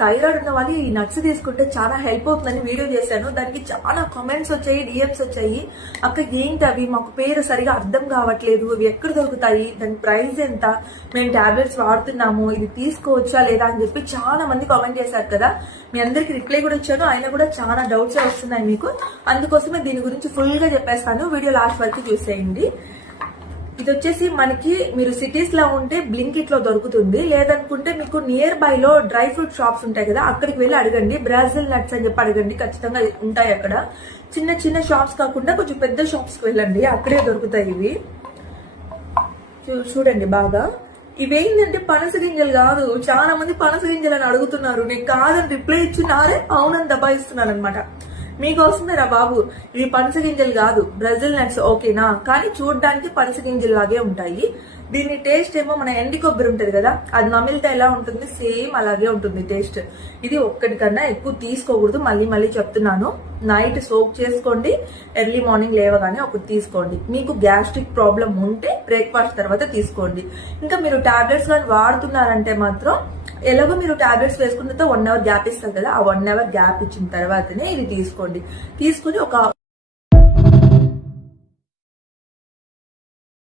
Thyroid ఉన్న వాళ్ళు ఈ నట్స్ తీసుకుంటే చాలా హెల్ప్ అవుతుందని వీడియో చేశాను. దానికి చాలా కామెంట్స్ వచ్చాయి, డిఎమ్స్ వచ్చాయి. అక్క ఏంటి అవి, మాకు పేరు సరిగా అర్థం కావట్లేదు, ఇవి ఎక్కడ దొరుకుతాయి, దాని ప్రైస్ ఎంత, మేము టాబ్లెట్స్ వాడుతున్నాము, ఇది తీసుకోవచ్చా లేదా అని చెప్పి చాలా మంది కామెంట్ చేశారు కదా. మీ అందరికి రిప్లై కూడా ఇచ్చాను, అయినా కూడా చాలా డౌట్స్ వస్తున్నాయి మీకు. అందుకోసమే దీని గురించి ఫుల్ గా చెప్పేస్తాను, వీడియో లాస్ట్ వరకు చూసేయండి. ఇది వచ్చేసి మనకి మీరు సిటీస్ లో ఉంటే బ్లింకిట్ లో దొరుకుతుంది, లేదనుకుంటే మీకు నియర్ బై లో డ్రై ఫ్రూట్ షాప్స్ ఉంటాయి కదా, అక్కడికి వెళ్ళి అడగండి. బ్రాజిల్ నట్స్ అని చెప్పి అడగండి, ఖచ్చితంగా ఉంటాయి అక్కడ. చిన్న చిన్న షాప్స్ కాకుండా కొంచెం పెద్ద షాప్స్ కి వెళ్ళండి, అక్కడే దొరుకుతాయి ఇవి. చూడండి బాగా. ఇవేంటంటే పనస గింజలు కాదు. చాలా మంది పనస గింజలు అని అడుగుతున్నారు, నేను కాదని రిప్లై ఇచ్చినారే అవునని దబాయిస్తున్నాను అనమాట. మీకోసమే రా బాబు, ఇవి పనస గింజలు కాదు, బ్రెజిల్ నట్స్, ఓకేనా? కానీ చూడడానికి పనస గింజలు లాగే ఉంటాయి. దీని టేస్ట్ ఏమో మన ఎండి కొబ్బరి ఉంటది కదా, అది నమిలితే ఎలా ఉంటుంది, సేమ్ అలాగే ఉంటుంది టేస్ట్. ఇది ఒక్కటి కన్నా ఎక్కువ తీసుకోకూడదు, మళ్ళీ మళ్ళీ చెప్తున్నాను. నైట్ సోక్ చేసుకోండి, ఎర్లీ మార్నింగ్ లేవగానే ఒకటి తీసుకోండి. మీకు గ్యాస్ట్రిక్ ప్రాబ్లం ఉంటే బ్రేక్ఫాస్ట్ తర్వాత తీసుకోండి. ఇంకా మీరు టాబ్లెట్స్ కానీ వాడుతున్నారంటే మాత్రం ఎలాగో మీరు టాబ్లెట్స్ వేసుకున్న తర్వాత 1 అవర్ గ్యాప్ ఇస్తారు కదా, ఆ 1 అవర్ గ్యాప్ ఇచ్చిన తర్వాతనే ఇది తీసుకోండి. తీసుకుని ఒక